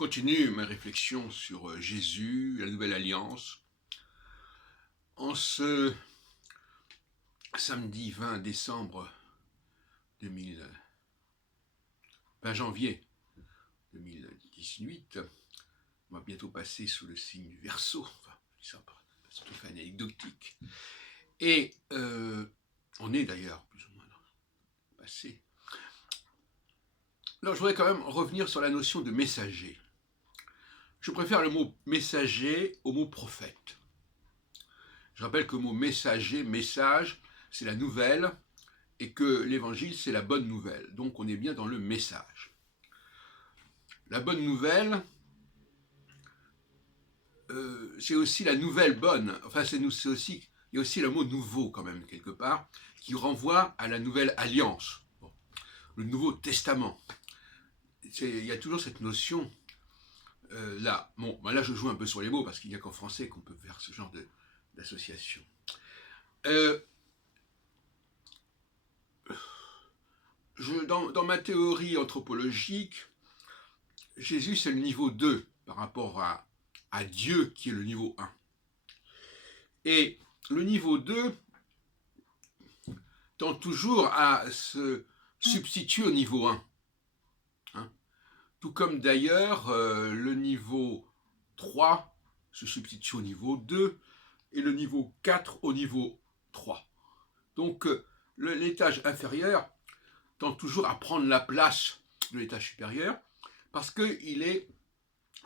continue ma réflexion sur Jésus, la Nouvelle Alliance. En ce samedi 20 décembre 2000, 20 janvier 2018, on va bientôt passer sous le signe du Verseau, enfin, c'est tout fait anecdotique. Et on est d'ailleurs plus ou moins passé. Alors je voudrais quand même revenir sur la notion de messager. Je préfère le mot messager au mot prophète. Je rappelle que le mot messager, message, c'est la nouvelle, et que l'évangile, c'est la bonne nouvelle. Donc on est bien dans le message. La bonne nouvelle, c'est aussi la nouvelle bonne. Enfin, il y a aussi le mot nouveau quand même, quelque part, qui renvoie à la nouvelle alliance, le Nouveau Testament. Il y a toujours cette notion là. Bon, ben là je joue un peu sur les mots, parce qu'il n'y a qu'en français qu'on peut faire ce genre d'association. Dans ma théorie anthropologique, Jésus c'est le niveau 2 par rapport à Dieu qui est le niveau 1. Et le niveau 2 tend toujours à se substituer au niveau 1. Tout comme d'ailleurs le niveau 3 se substitue au niveau 2 et le niveau 4 au niveau 3. Donc l'étage inférieur tend toujours à prendre la place de l'étage supérieur parce qu'il est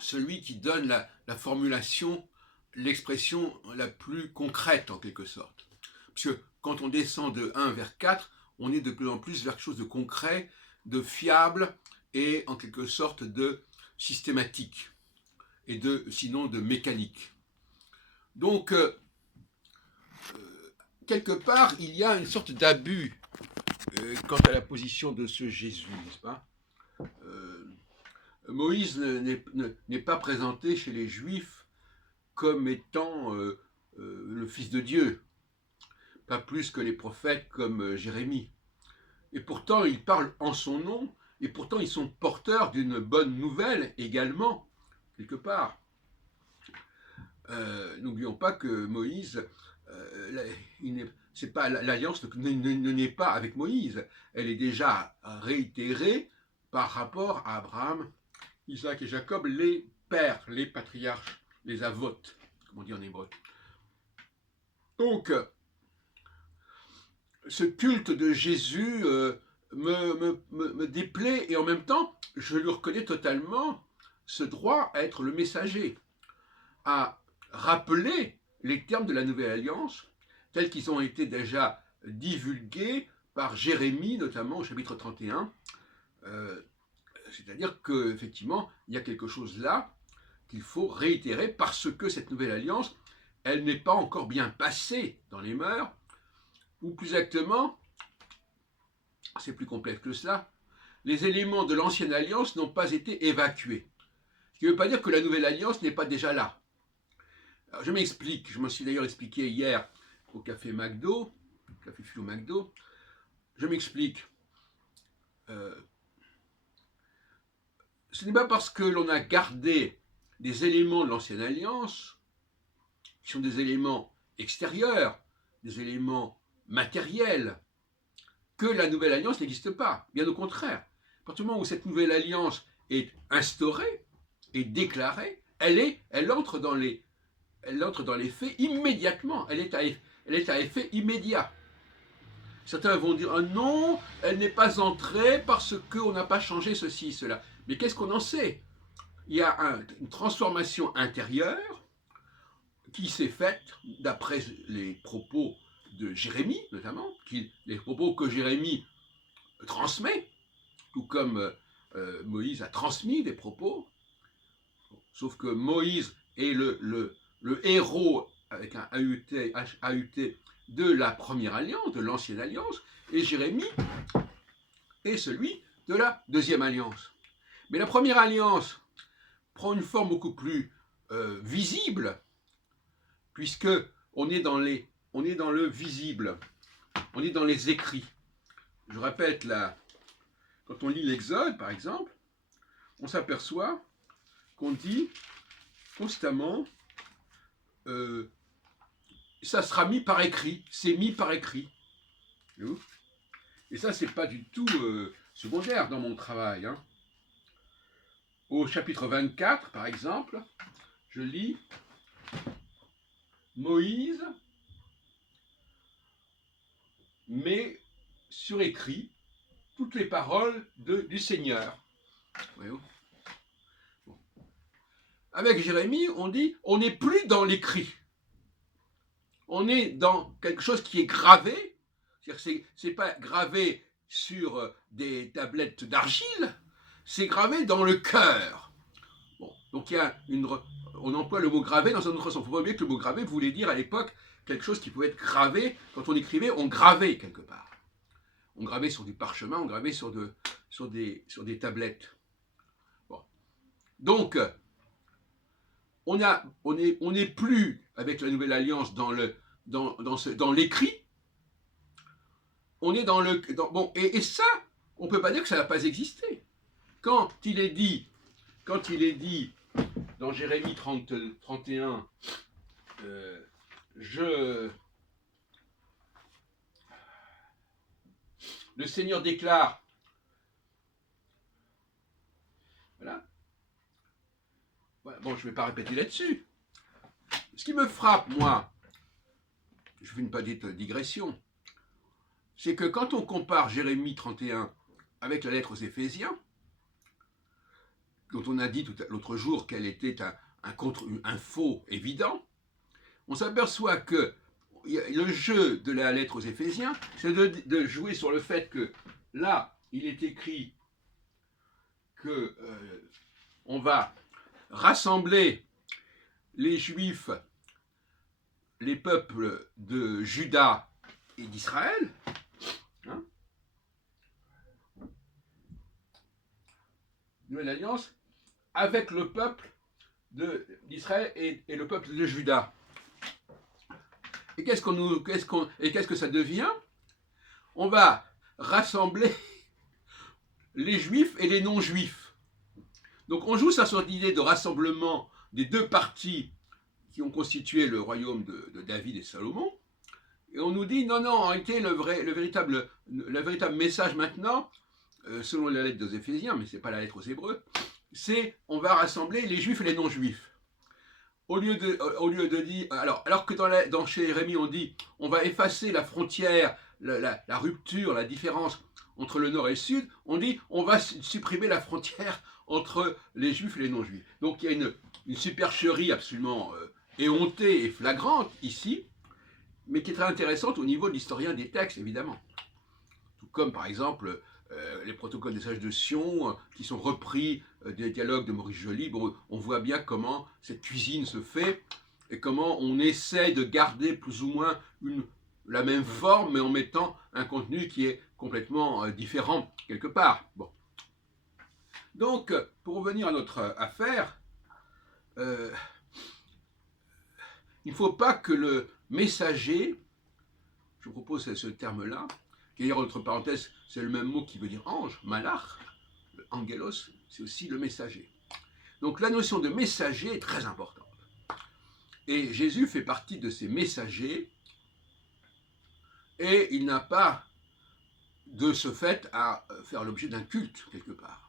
celui qui donne la formulation, l'expression la plus concrète en quelque sorte. Parce que quand on descend de 1 vers 4, on est de plus en plus vers quelque chose de concret, de fiable, et en quelque sorte de systématique, et sinon de mécanique. Donc, quelque part, il y a une sorte d'abus quant à la position de ce Jésus, n'est-ce pas ? Moïse n'est pas présenté chez les Juifs comme étant le Fils de Dieu, pas plus que les prophètes comme Jérémie. Et pourtant, ils parlent en son nom, et pourtant ils sont porteurs d'une bonne nouvelle également, quelque part. N'oublions pas que Moïse, l'alliance ne naît pas avec Moïse, elle est déjà réitérée par rapport à Abraham, Isaac et Jacob, les pères, les patriarches, les avotes, comme on dit en hébreu. Donc, ce culte de Jésus me déplaît, et en même temps, je lui reconnais totalement ce droit à être le messager, à rappeler les termes de la Nouvelle Alliance, tels qu'ils ont été déjà divulgués par Jérémie, notamment au chapitre 31. C'est-à-dire qu'effectivement, il y a quelque chose là qu'il faut réitérer, parce que cette Nouvelle Alliance, elle n'est pas encore bien passée dans les mœurs, ou plus exactement, c'est plus complexe que cela, les éléments de l'Ancienne Alliance n'ont pas été évacués. Ce qui ne veut pas dire que la Nouvelle Alliance n'est pas déjà là. Alors, je m'explique, je m'en suis d'ailleurs expliqué hier au Café McDo, Café Philo McDo. Je m'explique. Ce n'est pas parce que l'on a gardé des éléments de l'Ancienne Alliance, qui sont des éléments extérieurs, des éléments matériels, que la Nouvelle Alliance n'existe pas. Bien au contraire. À partir du moment où cette Nouvelle Alliance est instaurée et déclarée, elle entre dans les faits immédiatement. Elle est à effet immédiat. Certains vont dire « Ah non, elle n'est pas entrée parce qu'on n'a pas changé ceci, cela ». Mais qu'est-ce qu'on en sait ? Il y a une transformation intérieure qui s'est faite d'après les propos de Jérémie, notamment, les propos que Jérémie transmet, tout comme Moïse a transmis des propos, sauf que Moïse est le héros, avec un AUT, de la première alliance, de l'ancienne alliance, et Jérémie est celui de la deuxième alliance. Mais la première alliance prend une forme beaucoup plus visible, puisque on est dans le visible, on est dans les écrits. Je répète, quand on lit l'Exode, par exemple, on s'aperçoit qu'on dit constamment, ça sera mis par écrit, c'est mis par écrit. Et ça, c'est pas du tout secondaire dans mon travail. Hein. Au chapitre 24, par exemple, je lis Moïse met sur écrit toutes les paroles du Seigneur. Bon. Avec Jérémie, on dit on n'est plus dans l'écrit. On est dans quelque chose qui est gravé. C'est pas gravé sur des tablettes d'argile, c'est gravé dans le cœur. Bon, donc il y a on emploie le mot gravé dans un autre sens. Il ne faut pas oublier que le mot gravé voulait dire à l'époque quelque chose qui pouvait être gravé. Quand on écrivait, on gravait quelque part. On gravait sur du parchemin, on gravait sur des tablettes. Bon. Donc, on n'est plus avec la Nouvelle Alliance dans l'écrit. On est bon, et ça, on ne peut pas dire que ça n'a pas existé. Quand il est dit dans Jérémie 31, le Seigneur déclare, voilà, bon, je ne vais pas répéter là-dessus. Ce qui me frappe, moi, je fais une petite digression, c'est que quand on compare Jérémie 31 avec la lettre aux Éphésiens, dont on a dit l'autre jour qu'elle était un faux évident, on s'aperçoit que le jeu de la lettre aux Éphésiens, c'est de jouer sur le fait que là, il est écrit que on va rassembler les Juifs, les peuples de Juda et d'Israël, hein, Nouvelle Alliance, avec le peuple d'Israël et le peuple de Juda. Et qu'est-ce que ça devient? On va rassembler les Juifs et les non-Juifs. Donc on joue sur cette idée de rassemblement des deux parties qui ont constitué le royaume de David et Salomon. Et on nous dit, non, en réalité, le véritable message maintenant, selon la lettre aux Éphésiens, mais ce n'est pas la lettre aux Hébreux, c'est on va rassembler les Juifs et les non-Juifs. Au lieu de dire, alors que dans chez Jérémie, on dit, on va effacer la frontière, la rupture, la différence entre le nord et le sud, on dit, on va supprimer la frontière entre les Juifs et les non-Juifs. Donc il y a une supercherie absolument éhontée et flagrante ici, mais qui est très intéressante au niveau de l'historien des textes, évidemment. Tout comme, par exemple, les protocoles des sages de Sion, qui sont repris des dialogues de Maurice Joly. Bon, on voit bien comment cette cuisine se fait, et comment on essaie de garder plus ou moins la même forme, mais en mettant un contenu qui est complètement différent, quelque part. Bon. Donc, pour revenir à notre affaire, il ne faut pas que le messager, je propose ce terme-là, qui d'ailleurs, entre parenthèses, c'est le même mot qui veut dire ange, malach, le angelos, c'est aussi le messager. Donc la notion de messager est très importante. Et Jésus fait partie de ces messagers, et il n'a pas de ce fait à faire l'objet d'un culte, quelque part.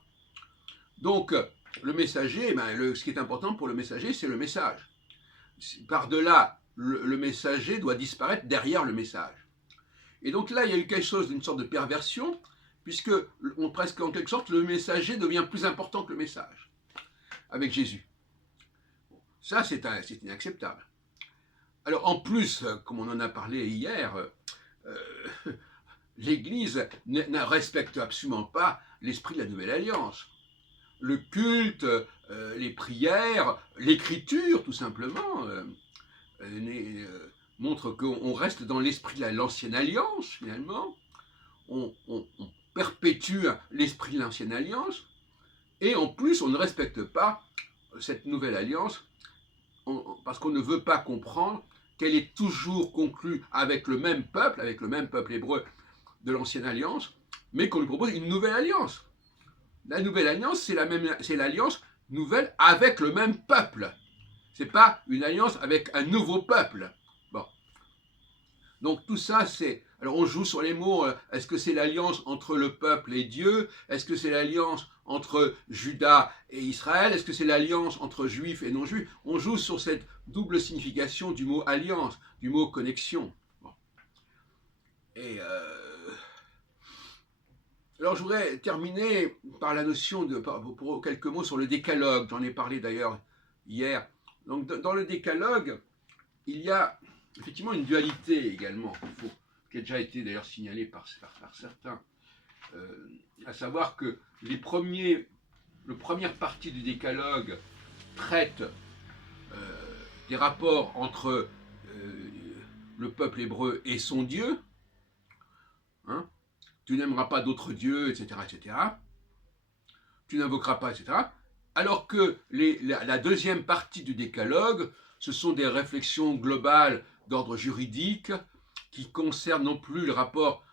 Donc, le messager, ce qui est important pour le messager, c'est le message. Par-delà, le messager doit disparaître derrière le message. Et donc là, il y a eu quelque chose d'une sorte de perversion, puisque presque en quelque sorte, le messager devient plus important que le message, avec Jésus. Ça, c'est inacceptable. Alors en plus, comme on en a parlé hier, l'Église ne respecte absolument pas l'esprit de la Nouvelle Alliance. Le culte, les prières, l'écriture, tout simplement, montre qu'on reste dans l'esprit de l'Ancienne Alliance, finalement. On perpétue l'esprit de l'Ancienne Alliance. Et en plus, on ne respecte pas cette Nouvelle Alliance parce qu'on ne veut pas comprendre qu'elle est toujours conclue avec le même peuple hébreu de l'Ancienne Alliance, mais qu'on lui propose une Nouvelle Alliance. La Nouvelle Alliance, c'est l'alliance nouvelle avec le même peuple. Ce n'est pas une alliance avec un nouveau peuple. Bon. Donc tout ça, c'est... Alors on joue sur les mots. Est-ce que c'est l'alliance entre le peuple et Dieu? Est-ce que c'est l'alliance entre Juda et Israël? Est-ce que c'est l'alliance entre juifs et non-juifs? On joue sur cette double signification du mot alliance, du mot connexion. Bon. Et alors je voudrais terminer par la notion pour quelques mots sur le décalogue. J'en ai parlé d'ailleurs hier. Donc dans le décalogue, il y a effectivement une dualité également, qui a déjà été d'ailleurs signalée par certains, à savoir que la première partie du décalogue traite des rapports entre le peuple hébreu et son Dieu. Hein, tu n'aimeras pas d'autres dieux, etc., etc. Tu n'invoqueras pas, etc. Alors que la deuxième partie du décalogue, ce sont des réflexions globales d'ordre juridique qui concernent non plus le rapport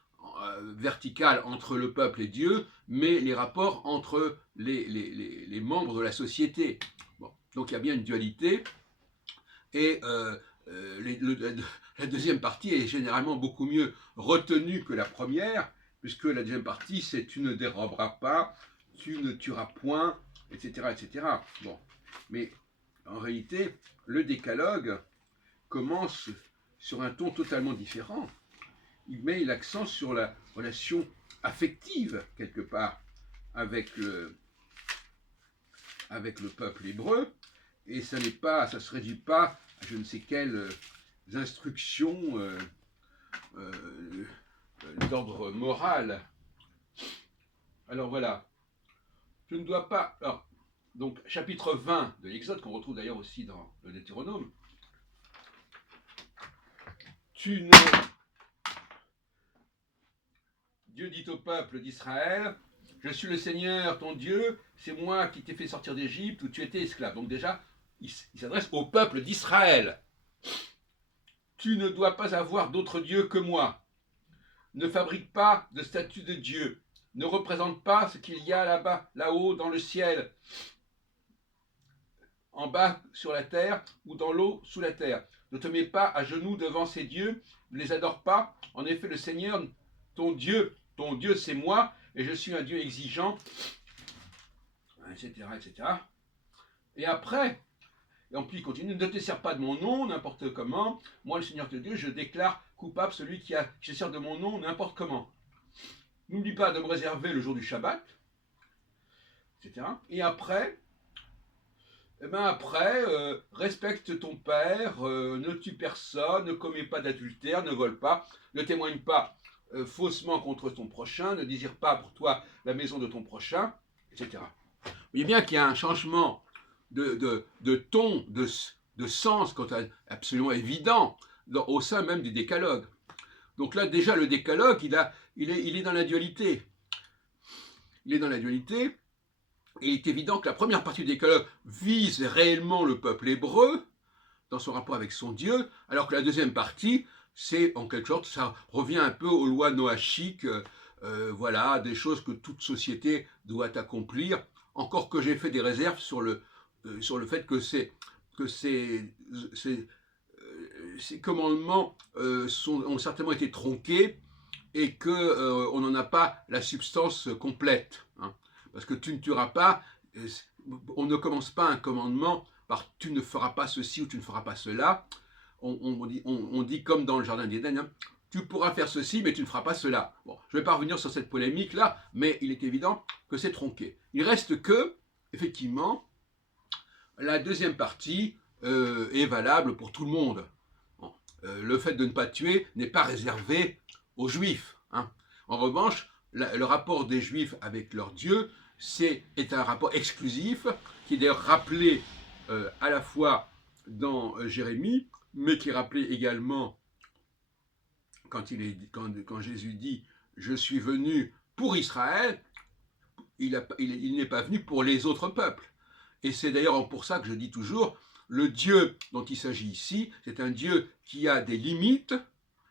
vertical entre le peuple et Dieu, mais les rapports entre les membres de la société. Bon. Donc il y a bien une dualité, et la deuxième partie est généralement beaucoup mieux retenue que la première, puisque la deuxième partie, c'est tu ne déroberas pas, tu ne tueras point, etc., etc. Bon, mais en réalité, le décalogue commence sur un ton totalement différent. Il met l'accent sur la relation affective, quelque part, avec le peuple hébreu, et ça se réduit pas à je ne sais quelles instructions d'ordre moral. Alors voilà, je ne dois pas... Alors, donc, chapitre 20 de l'Exode, qu'on retrouve d'ailleurs aussi dans le Deutéronome. Dieu dit au peuple d'Israël, je suis le Seigneur, ton Dieu, c'est moi qui t'ai fait sortir d'Égypte où tu étais esclave. Donc déjà, il s'adresse au peuple d'Israël. Tu ne dois pas avoir d'autre Dieu que moi. Ne fabrique pas de statue de Dieu. Ne représente pas ce qu'il y a là-bas, là-haut, dans le ciel, en bas sur la terre ou dans l'eau sous la terre. Ne te mets pas à genoux devant ces dieux, ne les adore pas. En effet, le Seigneur, ton Dieu c'est moi, et je suis un Dieu exigeant, etc., etc. Et après, et puis il continue, ne te sers pas de mon nom n'importe comment. Moi, le Seigneur ton Dieu, je déclare coupable celui qui se sert de mon nom n'importe comment. N'oublie pas de me réserver le jour du Shabbat, etc. Et après, respecte ton père, ne tue personne, ne commets pas d'adultère, ne vole pas, ne témoigne pas faussement contre ton prochain, ne désire pas pour toi la maison de ton prochain, etc. Vous voyez bien qu'il y a un changement de ton, de sens absolument évident au sein même du décalogue. Donc là, déjà, le décalogue, il est dans la dualité. Il est dans la dualité, et il est évident que la première partie du décalogue vise réellement le peuple hébreu dans son rapport avec son Dieu, alors que la deuxième partie, c'est en quelque sorte, ça revient un peu aux lois noachiques, voilà, des choses que toute société doit accomplir, encore que j'ai fait des réserves sur le fait que ces commandements ont certainement été tronqués et qu'on n'en a pas la substance complète. Hein. Parce que tu ne tueras pas, on ne commence pas un commandement par tu ne feras pas ceci ou tu ne feras pas cela. On dit comme dans le jardin d'Éden, hein, tu pourras faire ceci mais tu ne feras pas cela. Bon, je ne vais pas revenir sur cette polémique là, mais il est évident que c'est tronqué. Il reste que, effectivement, la deuxième partie est valable pour tout le monde. Bon, le fait de ne pas tuer n'est pas réservé aux Juifs. Hein. En revanche, le rapport des Juifs avec leur Dieu est un rapport exclusif, qui est d'ailleurs rappelé à la fois dans Jérémie, mais qui est rappelé également quand Jésus dit « Je suis venu pour Israël », il n'est pas venu pour les autres peuples. Et c'est d'ailleurs pour ça que je dis toujours, le Dieu dont il s'agit ici, c'est un Dieu qui a des limites,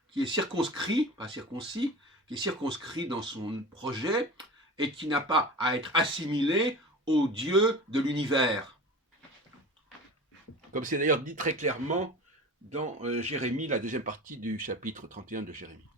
qui est circonscrit, pas circoncis, qui est circonscrit dans son projet, et qui n'a pas à être assimilé au Dieu de l'univers. Comme c'est d'ailleurs dit très clairement dans Jérémie, la deuxième partie du chapitre 31 de Jérémie.